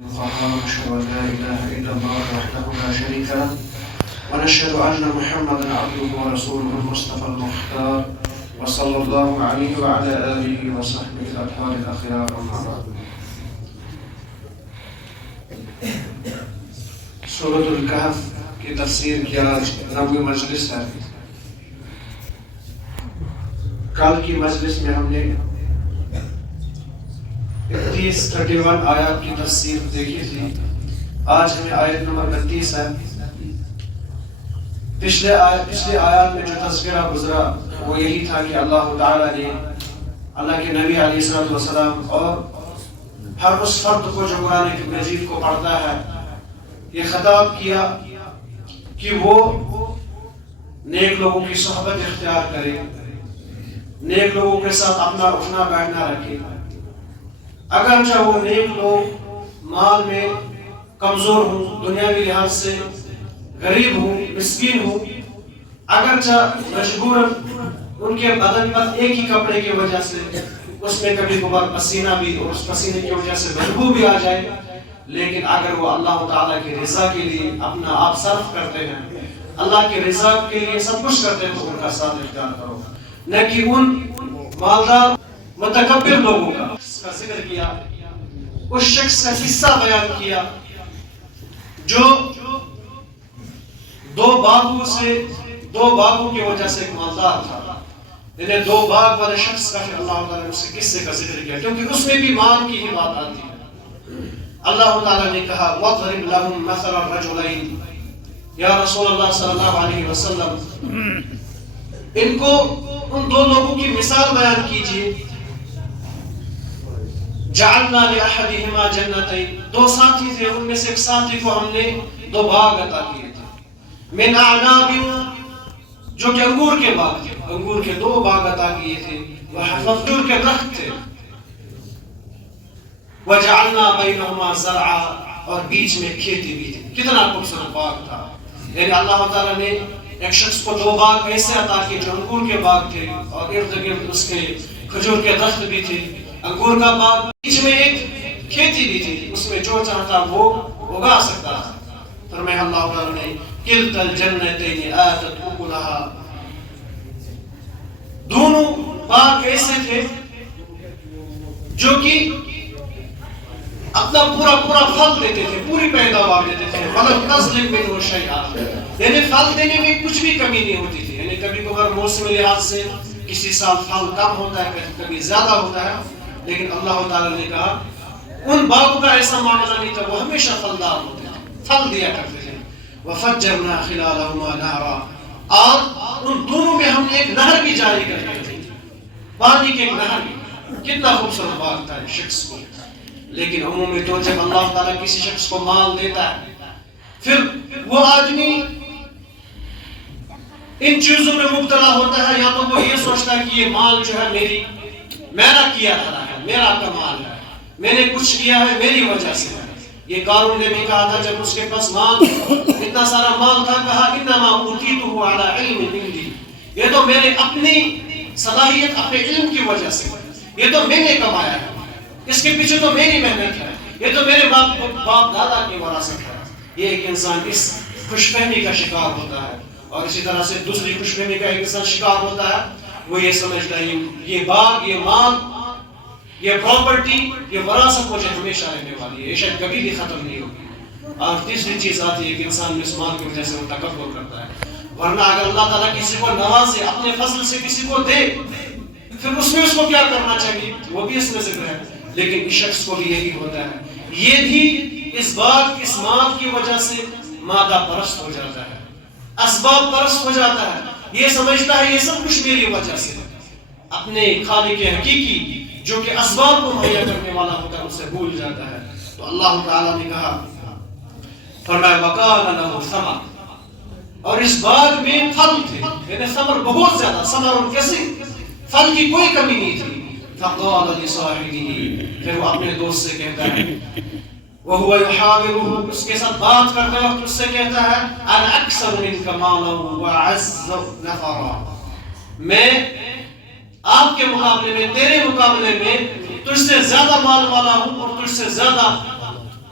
ونشهد أن لا إله إلا الله وحده لا شريك له ونشهد أن محمدا عبده ورسوله المصطفى المختار وصلى الله عليه وعلى آله وصحبه الأطهار الأخيار أما بعد. سورۃ الکہف کی تفسیر کی آج 9ویں مجلس ہے. کل کی مجلس میں ہم نے 31 آیات کی تفسیر دیکھی تھی. آج ہمیں آیت نمبر 32 ہے. پچھلے آیات میں جو تذکرہ گزرا وہ یہی تھا کہ اللہ تعالیٰ نے اللہ کے نبی علیہ السلام اور ہر اس فرد کو جو قرآن مجید کو پڑھتا ہے یہ خطاب کیا کہ وہ نیک لوگوں کی صحبت اختیار کرے, نیک لوگوں کے ساتھ اپنا اٹھنا بیٹھنا رکھے. اگرچہ وہ نیک لوگ مال میں کمزور ہوں, دنیاوی لحاظ سے غریب ہوں, مسکین ہوں, اگرچہ مجبوراً ان کے بدن پر ایک ہی کپڑے کی وجہ سے اس میں کبھی کبھار پسینہ بھی اور اس پسینے کی وجہ سے بدبو بھی آ جائے, لیکن اگر وہ اللہ تعالیٰ کی رضا کے لیے اپنا آپ صرف کرتے ہیں, اللہ کی رضا کے لیے سب کچھ کرتے ہیں, تو ان کا ساتھ اختیار کرو, نہ کہ ان مالدار متکبر لوگوں کا ذکر کیا, اس شخص کا حصہ بیان کیا جو دو باغوں کی وجہ سے ایک مالدار تھا. انہیں 2 باغ والے شخص کا اللہ تعالیٰ نے اس سے قصے کا ذکر کیا کیونکہ اس میں بھی مال کی ہی بات آتی ہے. اللہ تعالیٰ نے کہا وَاضْرِبْ لَهُمْ مَثَلَ الرَّجُلَيْنِ, یا رسول اللہ صلی اللہ علیہ وسلم ان کو ان 2 لوگوں کی مثال بیان کیجئے. جعلنا لأحدهما جنتين, 2 ساتھی تھے, ان میں سے ایک ساتھی کو ہم نے 2 باغ عطا کیے تھے. من اعناب, جو کہ انگور کے باغ تھے, انگور کے 2 باغ عطا کیے تھے. وحفظور کے درخت تھے. وجعلنا بینہما زرعا, اور بیچ میں کھیتی بھی تھی. کتنا خوبصورت باغ تھا. یعنی اللہ تعالیٰ نے ایک شخص کو 2 باغ ایسے عطا کیے جو انگور کے باغ تھے اور ارد گرد اس کے کھجور کے درخت بھی تھے, انگور کا باغ, بیچ میں ایک کھیتی بھی تھی, اس میں جو چاہتا وہ اگا سکتا تھا. فرمایا اللہ تعالیٰ نے کلتا الجنتین آتت اکلہا, دونوں باغ ایسے تھے جو کہ اپنا پورا پھل دیتے تھے, پوری پیداوار دیتے تھے. وَلَمْ تَظْلِمْ مِنْهُ شَيْئًا, یعنی پھل دینے میں کچھ بھی کمی نہیں ہوتی تھی. یعنی کبھی کبھار موسمی لحاظ سے کسی سال پھل کم ہوتا ہے, کبھی زیادہ ہوتا ہے, لیکن اللہ تعالیٰ نے کہا ان باغوں کا ایسا معاملہ نہیں تھا, وہ ہمیشہ پھلدار ہوتے تھے, پھل دیا کرتے تھے. وَفَجَّرْنَا خِلَالَهُمَا نَهْرًا, اور ان دونوں میں ہم نے ایک نہر بھی جاری کر دی تھی, پانی کی ایک نہر بھی. کتنا خوبصورت باغ تھا اس شخص کو. لیکن عمومی طور جب اللہ تعالیٰ کسی شخص کو مال دیتا ہے, پھر وہ آدمی ان چیزوں میں مبتلا ہوتا ہے. یا تو وہ یہ سوچتا ہے کہ یہ مال جو ہے میں نے کیا تھا, میرا کمال ہے, میں نے کچھ کیا ہے, میری وجہ سے ہے. یہ قارون نے بھی کہا تھا جب اس کے پاس مال اتنا سارا مال تھا, کہا انما اوتیتہ علی علم عندی, یہ تو میرے اپنی صلاحیت اپنے علم کی وجہ سے, یہ تو میں نے کمایا ہے, اس کے پیچھے تو میری محنت ہے, یہ تو میرے باپ دادا کی وراثت ہے. یہ ایک انسان اس خوش فہمی کا شکار ہوتا ہے, اور اسی طرح سے دوسری خوش فہمی کا ایک انسان شکار ہوتا ہے. وہ یہ سمجھتا ہے یہ باغ, یہ مال, یہ پراپرٹی, یہ وراثت مجھے ہمیشہ رہنے والی ہے, یہ شاید کبھی بھی ختم نہیں ہوگی. اور تیسری چیز آتی ہے کہ انسان اس مال کی وجہ سے وہ تکبر کرتا ہے. ورنہ اگر اللہ تعالیٰ کسی کو نوازے, اپنے فضل سے کسی کو دے, پھر اس میں اس کو کیا کرنا چاہیے, وہ بھی اس میں ذکر ہے. لیکن اس شخص کو بھی یہی ہوتا ہے, یہ بھی اس باغ اس مال کی وجہ سے مادہ پرست ہو جاتا ہے, اسباب پرست ہو جاتا ہے. یہ سمجھتا ہے یہ سب کچھ میری وجہ سے, اپنے خالق حقیقی جو کہ اسباب کو مہیا کرنے والا ہوتا ہے اسے بھول جاتا ہے. تو اللہ تعالیٰ نے کہا, فرمایا وَقَالَ لَهُ ثَمَرٌ, اور اس باغ میں پھل تھے, یعنی ثمر بہت زیادہ, ثمر کثیر, پھل کی کوئی کمی نہیں تھی. فَقَالَ لِصَاحِبِهِ, پھر وہ اپنے دوست سے کہتا ہے, وَهُوَ يُحَاوِرُهُ, اس کے ساتھ بات کرتے وقت اس سے کہتا ہے, أَنَا أَكْثَرُ مِنْكَ مَالًا وَأَعَزُّ نَفَرًا, میں آپ کے مقابلے میں, تیرے مقابلے میں تجھ سے زیادہ مال والا ہوں اور تجھ سے زیادہ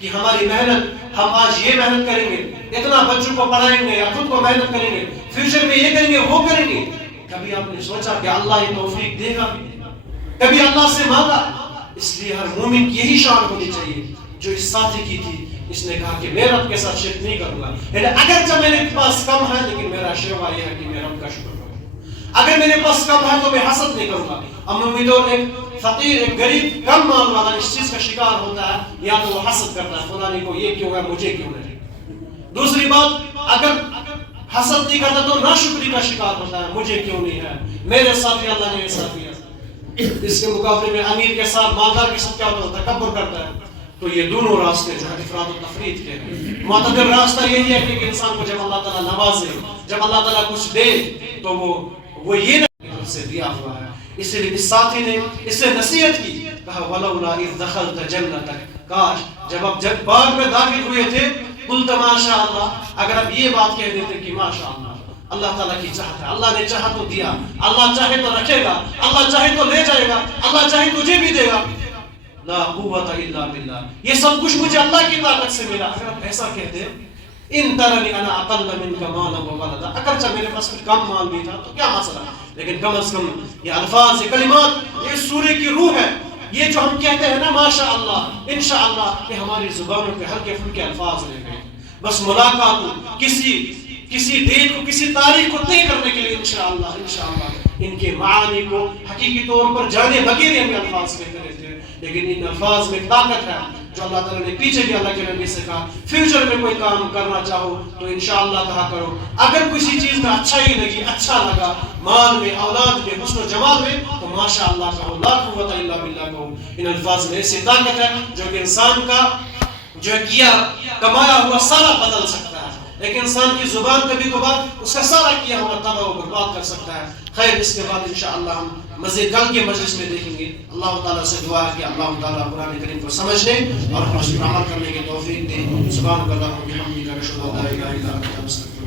کہ ہماری محنت، ہم آج یہ محنت کریں گے، اتنا بچوں کو پڑھائیں گے یا خود کو محنت کریں گے، فیوچر میں یہ کریں گے وہ کریں گے، کبھی آپ نے سوچا کہ اللہ یہ توفیق دے گا؟ کبھی اللہ سے مانگا؟ اس لیے ہر مومن کی یہی شان ہونی چاہیے جو اس ساتھی کی تھی. اس نے کہا کہ میں رب کے ساتھ شرک نہیں کروں گا، یعنی اگرچہ میرے پاس کم ہے لیکن میرا شیوا یہ ہے کہ میں رب کا شکر کروں. اگر میرے پاس کم ہے تو میں حسد نہیں کروں گا. امیدور ایک فقیر، ایک غریب، کم مال والا اس چیز کا شکار ہوتا ہے، یا تو وہ حسد کرتا ہے فلانے کو یہ کیوں ہے مجھے کیوں نہیں. دوسری بات، اگر حسد نہیں کرتا تو ناشکری کا شکار ہوتا ہے، مجھے کیوں نہیں ہے، میرے ساتھ ہی اللہ نے ایسا کیا. اس کے مقابلے میں امیر کے ساتھ، مالدار کے ساتھ کیا ہوتا ہے؟ تکبر کرتا ہے. تو یہ دونوں راستے جو ہے افراد و تفرید کے ہیں. معتدل راستہ یہی ہے کہ انسان کو جب اللہ تعالیٰ نوازے، جب اللہ تعالیٰ کچھ دے تو وہ یہ نہ کہ اس سے دیا ہوا ہے. اس لیے اس ساتھی نے اس سے نصیحت کی، کہا وَلَوْلَا إِذْ دَخَلْتَ جَنَّتَكَ، کاش جب آپ باغ میں داخل ہوئے تھے، قُلْتَ مَا شَاءَ اللَّهُ، اگر آپ یہ بات کہہ دیتے کہ ماشاء اللہ، اللہ تعالیٰ کی چاہت ہے، اللہ نے چاہا تو دیا، اللہ چاہے تو رکھے گا، اللہ چاہے تو لے جائے گا، اللہ چاہے تجھے بھی دے گا، لا قوت الا باللہ، یہ سب کچھ مجھے اللہ کی طاقت سے ملا. اگر آپ ایسا کہتے، ان ترنی انا اقل منک مالا وولدا، اگرچہ میرے پاس کچھ کم مال بھی تھا تو کیا مسئلہ، لیکن کم از کم یہ الفاظ، یہ کلمات، یہ سورے کی روح ہے. یہ جو ہم کہتے ہیں نا ماشاء اللہ، انشاءاللہ، یہ ہماری زبانوں کے ہلکے پھلکے الفاظ رہ گئے. بس ملاقات کو، کسی ڈیٹ کو، کسی تاریخ کو طے کرنے کے لیے انشاءاللہ ان کے معانی کو حقیقی طور پر جانے بغیر ہمیں الفاظ کہتے رہتے ہیں. لیکن ان الفاظ میں طاقت ہے جو اللہ تعالیٰ نے پیچھے بھی اللہ کے نبی سے کہا. فیوچر میں کوئی کام کرنا چاہو تو انشاءاللہ کہا کرو. اگر کسی چیز میں اچھا ہی لگی، اچھا لگا، مال میں، اولاد میں، حسن و جمال میں، تو ماشاءاللہ کہو، لا قوت الا باللہ کہو. ان الفاظ میں ایسی طاقت ہے جو کہ انسان کا جو کیا کمایا ہوا سارا بدل سکتا ہے. ایک انسان کی زبان کبھی کبھار اس کا سارا کیا ہوا تباہ و برباد کر سکتا ہے. خیر، اس کے بعد انشاءاللہ ہم مزید کل کے مجلس میں دیکھیں گے. اللہ تعالیٰ سے دعا ہے کہ اللہ تعالیٰ قرآن کریم کو سمجھنے اور اس پر عمل کرنے کی توفیق دے. سبحانک اللہم و بحمدک، اشہد ان لا الہ الا انت، استغفرک.